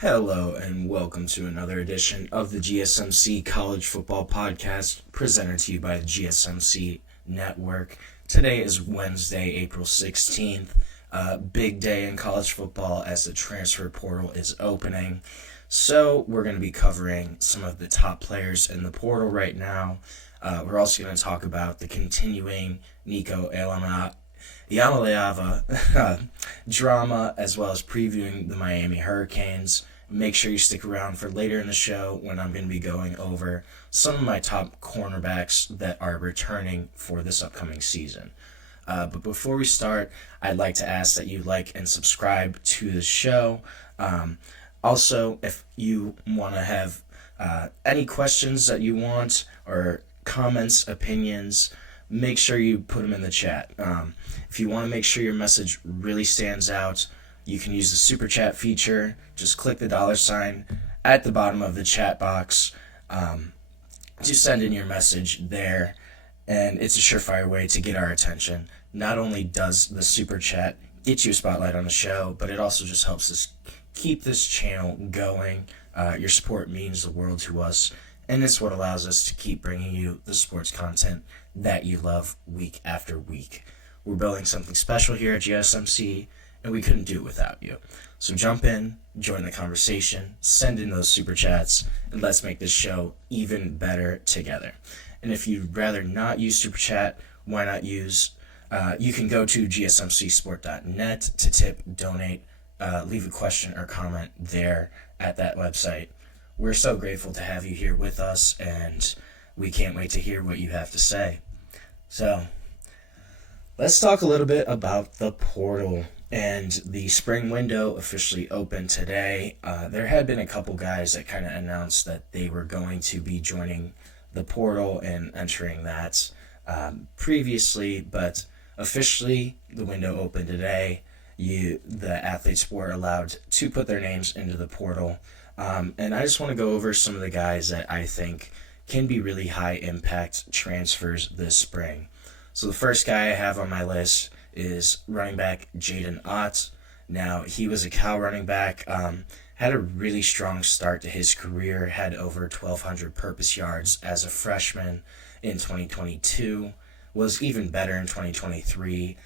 Hello and welcome to another edition of the GSMC College Football Podcast presented to you by the GSMC Network. Today is Wednesday, April 16th. Big day in college football as the transfer portal is opening. So we're going to be covering some of the top players in the portal right now. We're also going to talk about the continuing Nico Iamaleava drama, as well as previewing the Miami Hurricanes. Make sure you stick around for later in the show when I'm going to be going over some of my top cornerbacks that are returning for this upcoming season. But before we start, I'd like to ask that you like and subscribe to the show. Also, if you want to have any questions that you want or comments, opinions, make sure you put them in the chat. If you want to make sure your message really stands out, you can use the super chat feature. Just click the $ at the bottom of the chat box to send in your message there, and it's a surefire way to get our attention. Not only does the super chat get you a spotlight on the show, but it also just helps us keep this channel going. Your support means the world to us, and it's what allows us to keep bringing you the sports content that you love week after week. We're building something special here at GSMC, and we couldn't do it without you. So jump in, join the conversation, send in those super chats, and let's make this show even better together. And if you'd rather not use super chat, why not use, you can go to gsmcsport.net to tip, donate, leave a question or comment there at that website. We're so grateful to have you here with us, and we can't wait to hear what you have to say. So, let's talk a little bit about the portal. And the spring window officially opened today. There had been a couple guys that kind of announced that they were going to be joining the portal and entering that previously, but officially the window opened today. The athletes were allowed to put their names into the portal. And I just want to go over some of the guys that I think can be really high impact transfers this spring. So the first guy I have on my list is running back Jaydn Ott. Now, he was a Cal running back, had a really strong start to his career, had over 1,200 purpose yards as a freshman in 2022, was even better in 2023.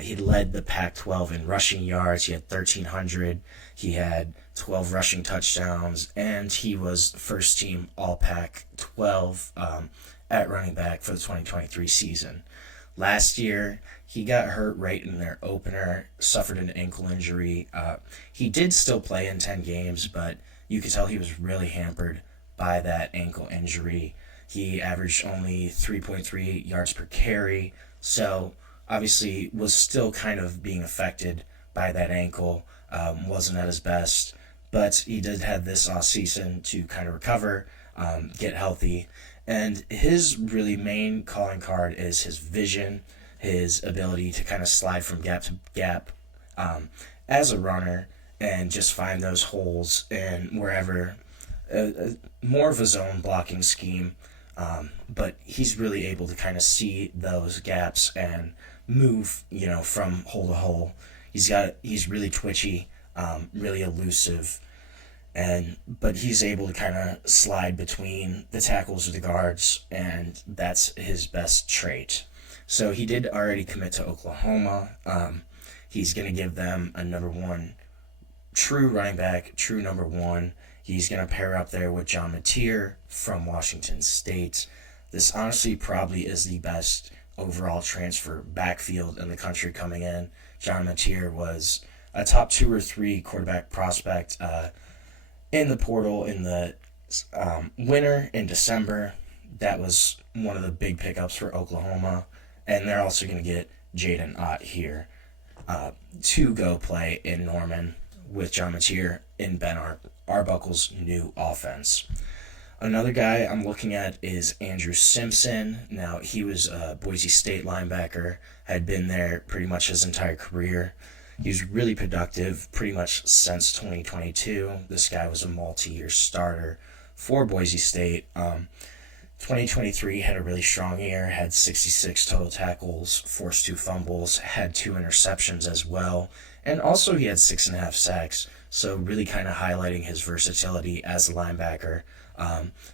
He led the Pac-12 in rushing yards. He had 1,300. He had 12 rushing touchdowns, and he was first team All-Pac-12 at running back for the 2023 season. Last year, he got hurt right in their opener, suffered an ankle injury. He did still play in 10 games, but you could tell he was really hampered by that ankle injury. He averaged only 3.3 yards per carry, so obviously was still kind of being affected by that ankle, wasn't at his best, but he did have this offseason to kind of recover, get healthy. And his really main calling card is his vision, his ability to kind of slide from gap to gap as a runner and just find those holes in wherever, more of a zone blocking scheme. But he's really able to kind of see those gaps and move, from hole to hole. He's really twitchy, really elusive. But he's able to kind of slide between the tackles or the guards, and that's his best trait. So he did already commit to Oklahoma. He's going to give them a number one true running back, true number one. He's going to pair up there with John Mateer from Washington State. This honestly probably is the best overall transfer backfield in the country coming in. John Mateer was a top 2 or 3 quarterback prospect in the portal in the winter in December. That was one of the big pickups for Oklahoma, and they're also going to get Jaydn Ott here to go play in Norman with John Mateer in Ben Arbuckle's new offense. Another guy I'm looking at is Andrew Simpson. Now, he was a Boise State linebacker, had been there pretty much his entire career. He was really productive pretty much since 2022. This guy was a multi-year starter for Boise State. 2023 had a really strong year, had 66 total tackles, forced 2 fumbles, had 2 interceptions as well, and also he had 6.5 sacks, So really kind of highlighting his versatility as a linebacker,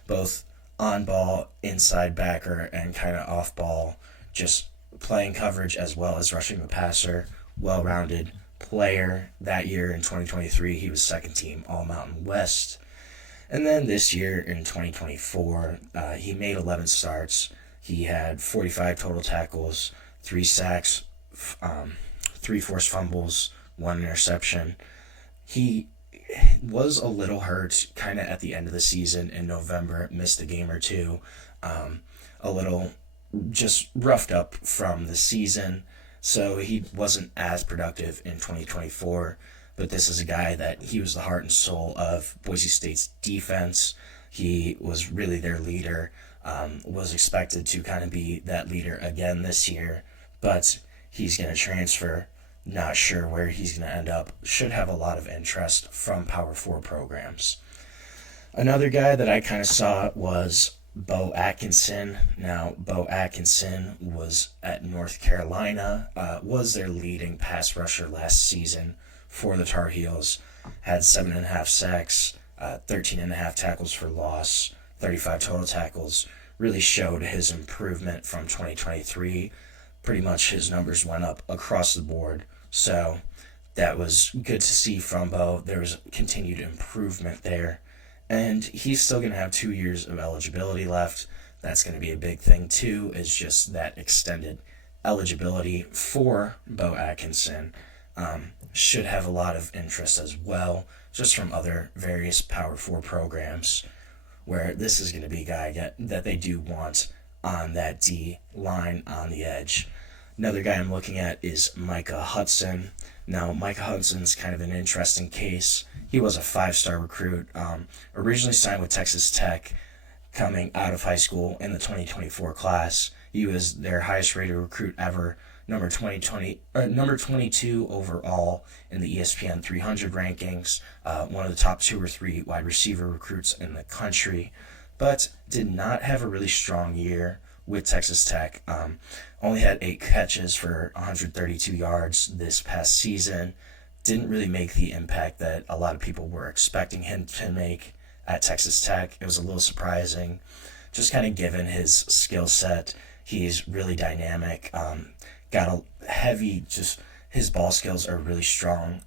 both on ball, inside backer, and kind of off ball, just playing coverage as well as rushing the passer. Well-rounded player. That year in 2023, he was second team All-Mountain West. And then this year in 2024, he made 11 starts. He had 45 total tackles, 3 sacks, 3 forced fumbles, 1 interception. He was a little hurt kind of at the end of the season in November, missed a game or two, a little just roughed up from the season, so he wasn't as productive in 2024. But this is a guy that he was the heart and soul of Boise State's defense. He was really their leader, was expected to kind of be that leader again this year, but he's going to transfer. Not sure where he's going to end up. Should have a lot of interest from Power 4 programs. Another guy that I kind of saw was Beau Atkinson. Now, Beau Atkinson was at North Carolina, was their leading pass rusher last season for the Tar Heels. Had 7.5 sacks, 13.5 tackles for loss, 35 total tackles. Really showed his improvement from 2023. Pretty much his numbers went up across the board. So that was good to see from Beau. There was continued improvement there. And he's still going to have 2 years of eligibility left. That's going to be a big thing too, is just that extended eligibility for Beau Atkinson. Should have a lot of interest as well, just from other various Power 4 programs, where this is going to be a guy that they do want on that D line on the edge. Another guy I'm looking at is Micah Hudson. Now, Micah Hudson's kind of an interesting case. He was a 5-star recruit, originally signed with Texas Tech, coming out of high school in the 2024 class. He was their highest-rated recruit ever, number 22 overall in the ESPN 300 rankings, one of the top 2 or 3 wide receiver recruits in the country, but did not have a really strong year with Texas Tech. Only had 8 catches for 132 yards this past season. Didn't really make the impact that a lot of people were expecting him to make at Texas Tech. It was a little surprising, just kind of given his skill set. He's really dynamic. Got a heavy, just his ball skills are really strong,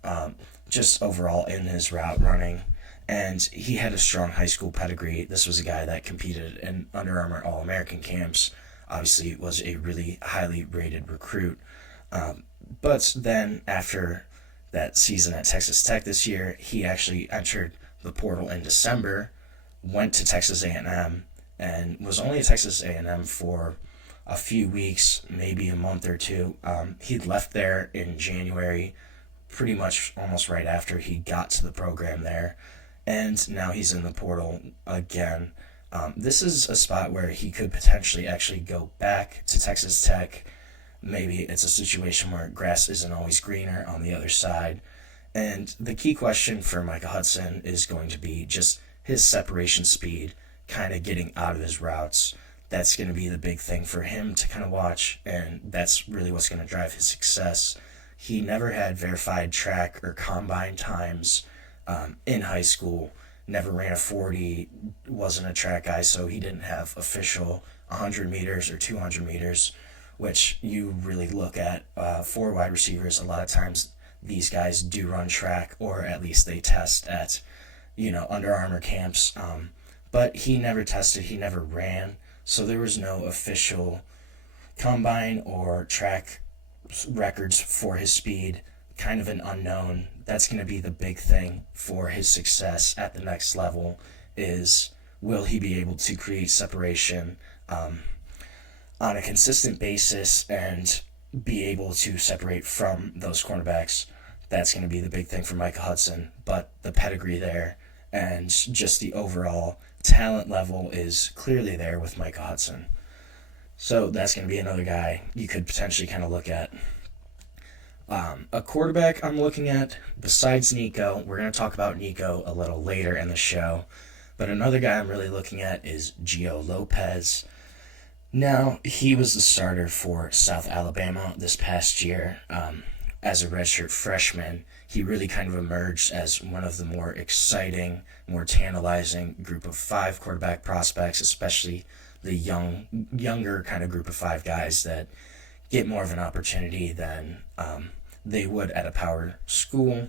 just overall in his route running. And he had a strong high school pedigree. This was a guy that competed in Under Armour All-American camps. Obviously, was a really highly rated recruit. But then after that season at Texas Tech this year, he actually entered the portal in December, went to Texas A&M, and was only at Texas A&M for a few weeks, maybe a month or two. He'd left there in January, pretty much almost right after he got to the program there. And now he's in the portal again. This is a spot where he could potentially actually go back to Texas Tech. Maybe it's a situation where grass isn't always greener on the other side. And the key question for Micah Hudson is going to be just his separation speed, kind of getting out of his routes. That's going to be the big thing for him to kind of watch, and that's really what's going to drive his success. He never had verified track or combine times in high school, never ran a 40, wasn't a track guy, so he didn't have official 100 meters or 200 meters, which you really look at for wide receivers. A lot of times these guys do run track, or at least they test at, Under Armour camps. But he never tested, he never ran, so there was no official combine or track records for his speed. Kind of an unknown. That's going to be the big thing for his success at the next level, is will he be able to create separation on a consistent basis and be able to separate from those cornerbacks. That's going to be the big thing for Micah Hudson. But the pedigree there and just the overall talent level is clearly there with Micah Hudson. So that's going to be another guy you could potentially kind of look at. A quarterback I'm looking at, besides Nico, we're going to talk about Nico a little later in the show, but another guy I'm really looking at is Gio Lopez. Now, he was the starter for South Alabama this past year. as a redshirt freshman, he really kind of emerged as one of the more exciting, more tantalizing group of 5 quarterback prospects, especially the younger kind of group of 5 guys that get more of an opportunity than they would at a power school.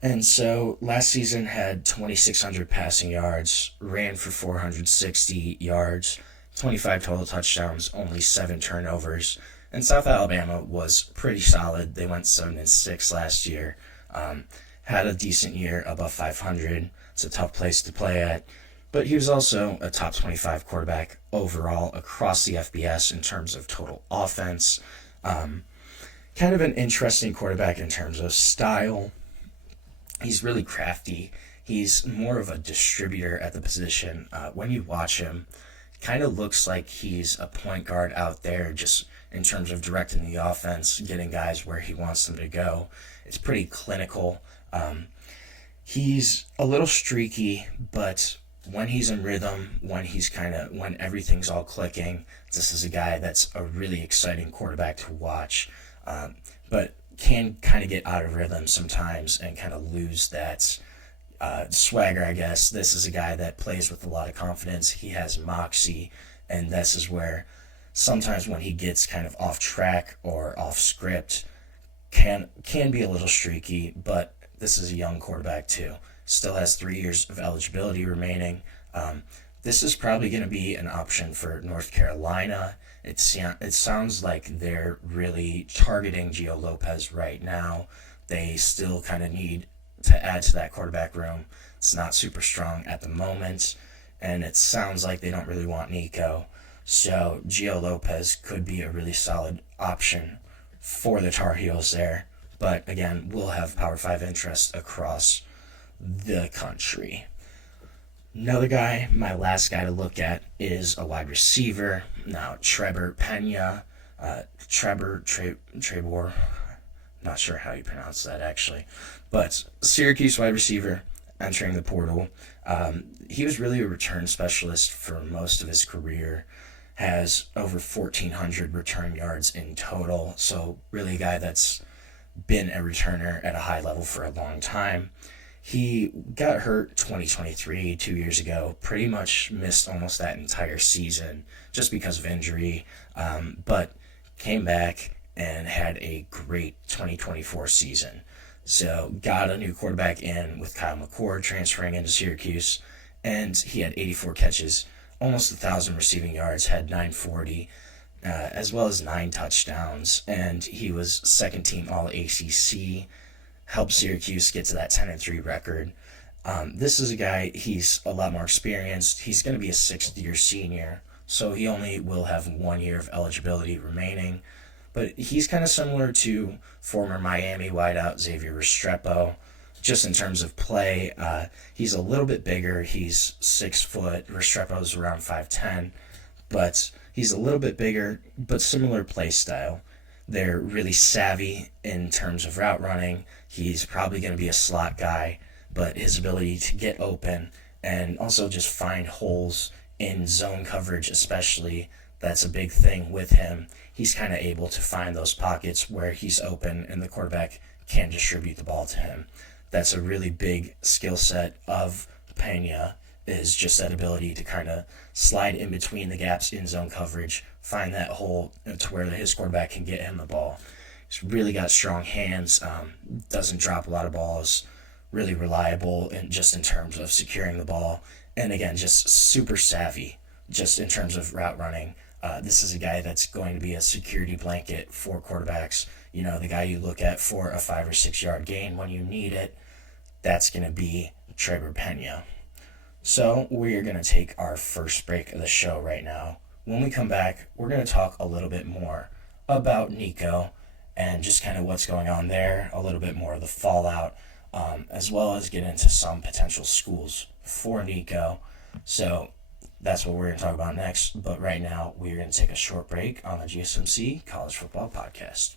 And so last season had 2,600 passing yards, ran for 460 yards, 25 total touchdowns, only 7 turnovers. And South Alabama was pretty solid. They went 7-6 last year. Had a decent year, above 500. It's a tough place to play at. But he was also a top 25 quarterback overall across the FBS in terms of total offense. Kind of an interesting quarterback in terms of style. He's really crafty. He's more of a distributor at the position. When you watch him, kind of looks like he's a point guard out there just in terms of directing the offense, getting guys where he wants them to go. It's pretty clinical. He's a little streaky, but when he's in rhythm, when everything's all clicking, this is a guy that's a really exciting quarterback to watch, but can kind of get out of rhythm sometimes and kind of lose that swagger, I guess. This is a guy that plays with a lot of confidence. He has moxie, and this is where sometimes when he gets kind of off track or off script, can be a little streaky, but this is a young quarterback too. Still has 3 years of eligibility remaining. This is probably going to be an option for North Carolina. It sounds like they're really targeting Gio Lopez right now. They still kind of need to add to that quarterback room. It's not super strong at the moment, and it sounds like they don't really want Nico. So Gio Lopez could be a really solid option for the Tar Heels there. But again, we'll have Power 5 interest across the country. Another guy, my last guy to look at, is a wide receiver. Now, Trebor Pena, Trebor, not sure how you pronounce that actually, but Syracuse wide receiver entering the portal. He was really a return specialist for most of his career, has over 1,400 return yards in total, so really a guy that's been a returner at a high level for a long time. He got hurt 2023, 2 years ago, pretty much missed almost that entire season just because of injury, but came back and had a great 2024 season. So got a new quarterback in with Kyle McCord transferring into Syracuse, and he had 84 catches, almost 1,000 receiving yards, had 940, as well as 9 touchdowns, and he was second team All-ACC, helped Syracuse get to that 10-3 record. This is a guy, he's a lot more experienced. He's going to be a 6th-year senior, so he only will have 1 year of eligibility remaining. But he's kind of similar to former Miami wideout Xavier Restrepo, just in terms of play. He's a little bit bigger. He's 6 foot. Restrepo's around 5'10", but he's a little bit bigger, but similar play style. They're really savvy in terms of route running. He's probably going to be a slot guy, but his ability to get open and also just find holes in zone coverage especially, that's a big thing with him. He's kind of able to find those pockets where he's open and the quarterback can distribute the ball to him. That's a really big skill set of Pena, is just that ability to kind of slide in between the gaps in zone coverage, find that hole to where his quarterback can get him the ball. He's really got strong hands, doesn't drop a lot of balls, really reliable just in terms of securing the ball, and again, just super savvy just in terms of route running. This is a guy that's going to be a security blanket for quarterbacks. You know, the guy you look at for a 5 or 6 yard gain when you need it, that's going to be Trebor Pena. So we're going to take our first break of the show right now. When we come back, we're going to talk a little bit more about Nico and just kind of what's going on there, a little bit more of the fallout, as well as get into some potential schools for Nico. So that's what we're going to talk about next. But right now, we're going to take a short break on the GSMC College Football Podcast.